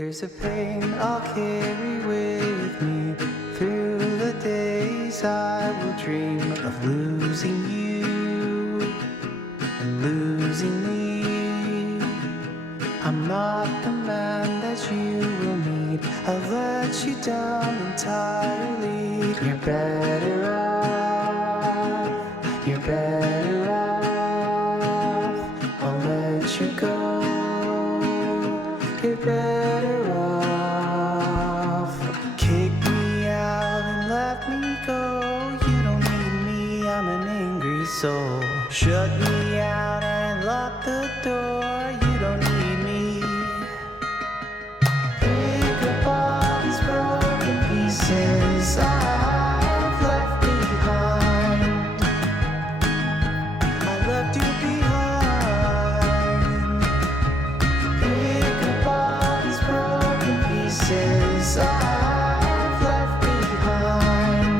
There's a pain I'll carry with me through the days. I will dream of losing you and losing me. I'm not the man that you will need. I'll let you down entirely. You're better off. You're better off. I'll let you go. You're better off. Kick me out and let me go. You don't need me, I'm an angry soul. Shut me out and lock the door. You don't need me. Pick up all these broken pieces I've left behind. I left you behind. Pick up all these broken pieces I've left behind.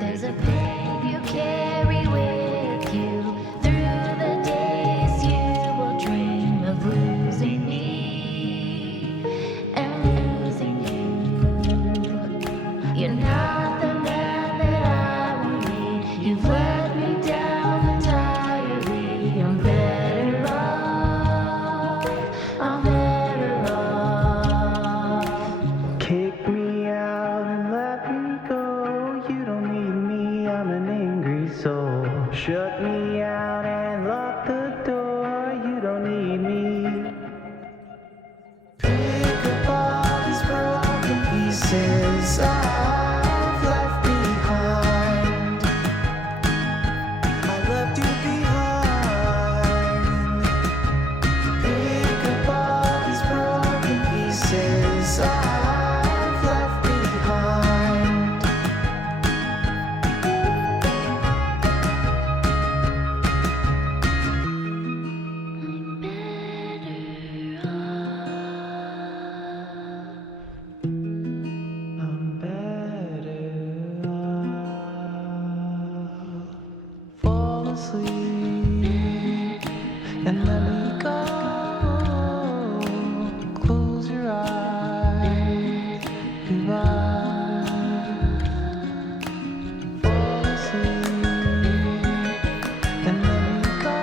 There's a pain you carry with you through the days. You will dream of losing me and losing you. You're not the man that I will need. You've let me down entirely. I'm better off. I'm better off. Kick me out and let me go. You don't need me, I'm an angry soul. Shut me out and lock the door. You don't need me. Pick up all these broken pieces I've left behind. I left you behind. Pick up all these broken pieces I've left behind. I'm better off. Fall asleep and let me go. Close your eyes. Goodbye. Fall asleep and let me go.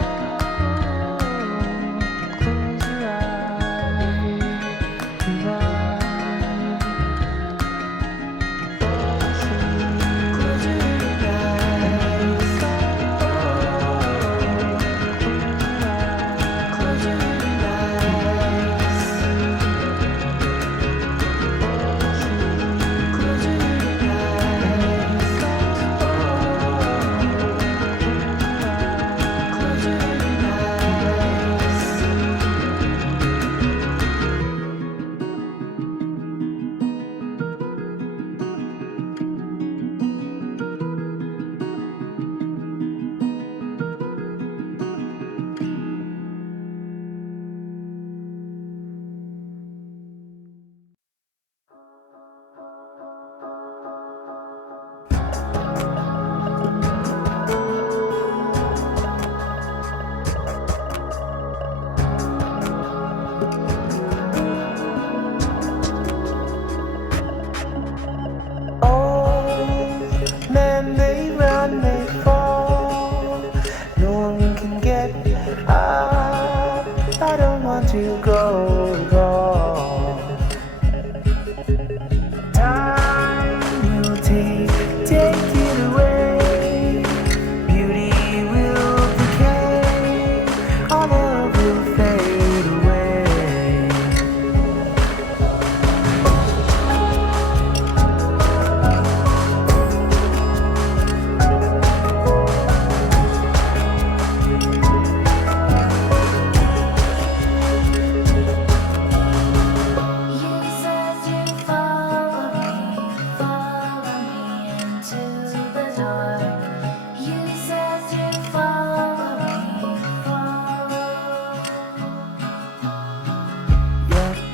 Close your eyes. Goodbye. Fall asleep. Close your eyes. Close your eyes.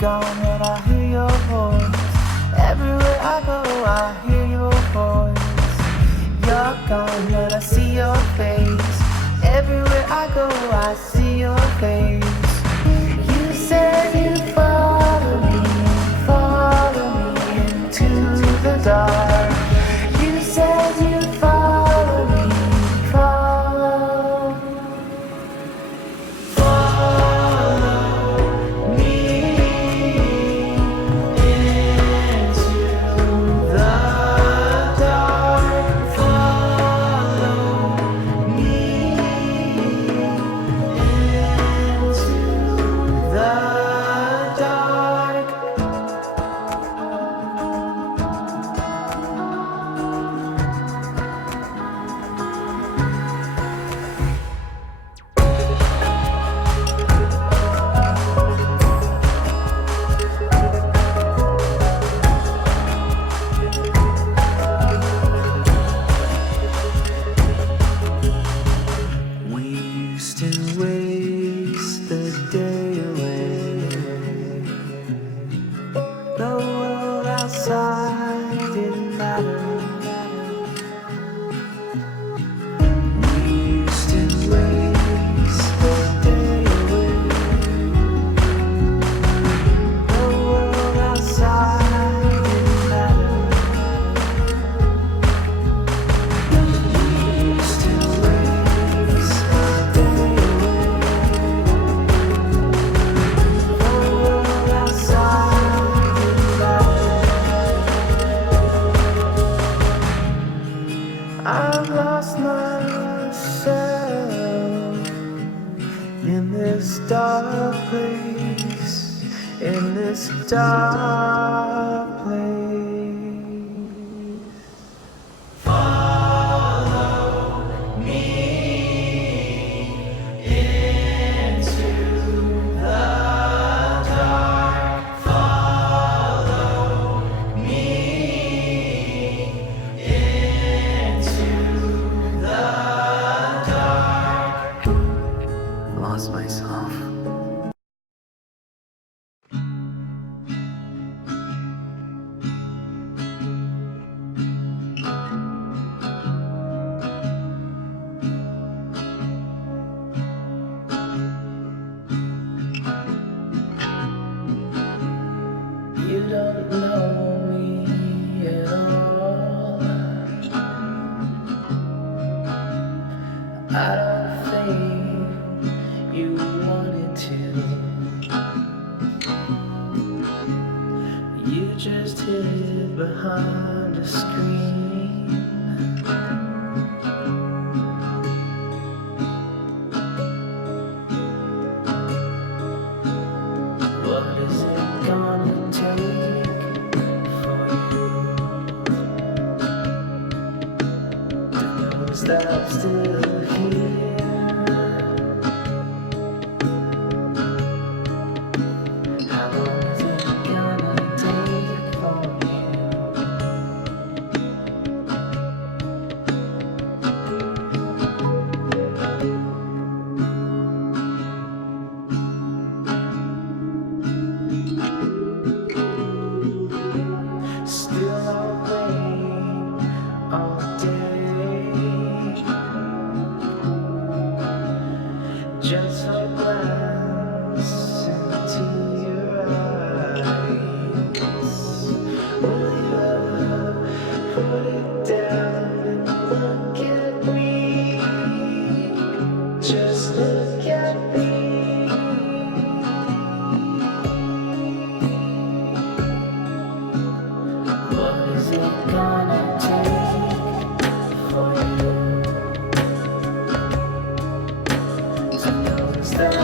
gone, yet I hear your voice. Everywhere I go, I hear your voice. You're gone, yet I see your face. Everywhere I go, I see your face. You said you'd follow me into the dark. You said you'd follow me, follow me into the dark. Follow me into the dark. We used to waste the day away. The world outside didn't matter. We used to waste the day away. The world outside didn't matter. We used to waste the day away. The world outside didn't matter. I've lost myself in this dark place, in this dark place. Lost myself. You don't know me at all. I don't think you wanted to. You just hid behind a screen. What is it gonna take for you to know that I'm still here? How long is it gonna take for you? Still I'll wait all day, just a glance into your eyes. Will you put it down and look at me? Just look at me. What is it gonna